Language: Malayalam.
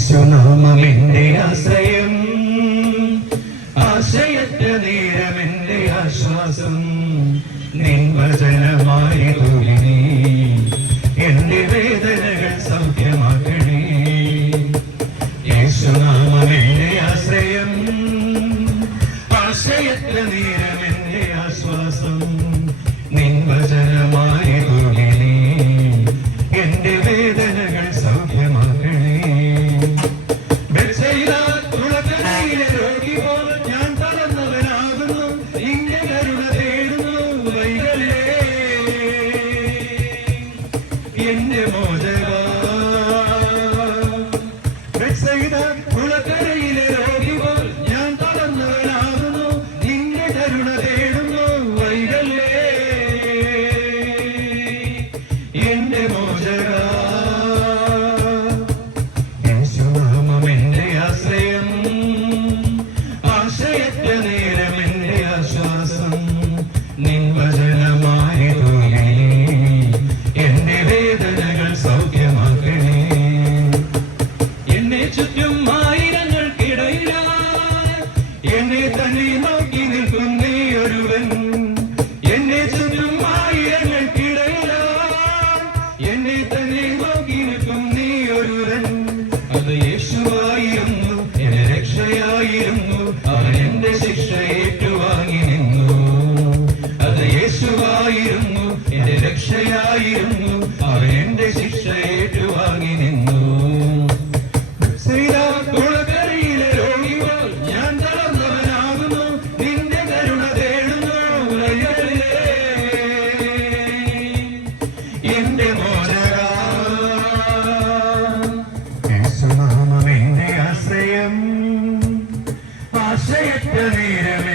യേശുനാമെന്റെ ആശ്രയം. ആശ്രയറ്റ നേരമെന്റെ ആശ്വാസം. നിൻവചനമായ തൊഴിലി എന്റെ വേദനകൾ സൗഖ്യമാക്കണേ. യേശുനാമെന്റെ ആശ്രയം. ആശ്രയറ്റ നേരമെന്റെ ആശ്വാസം. എന്റെ മോചവാ കുളക്കരയിലെ രോഗികൾ ഞാൻ തളർന്നവനാകുന്നു. നിന്റെ കരുണതേ എന്റെ രക്ഷയായിരുന്നു. അവനെന്റെ ശിക്ഷ ഏറ്റുവാങ്ങി നിന്നു. ശ്രീരാം കുളക്കരയിലെ ഞാൻ തളർന്നവനാകുന്നു. നിന്റെ കരുണ തേടുന്നു. എന്റെ മോനകാമം എന്റെ ആശ്രയം. ആശ്രയത്തെ നേരമേ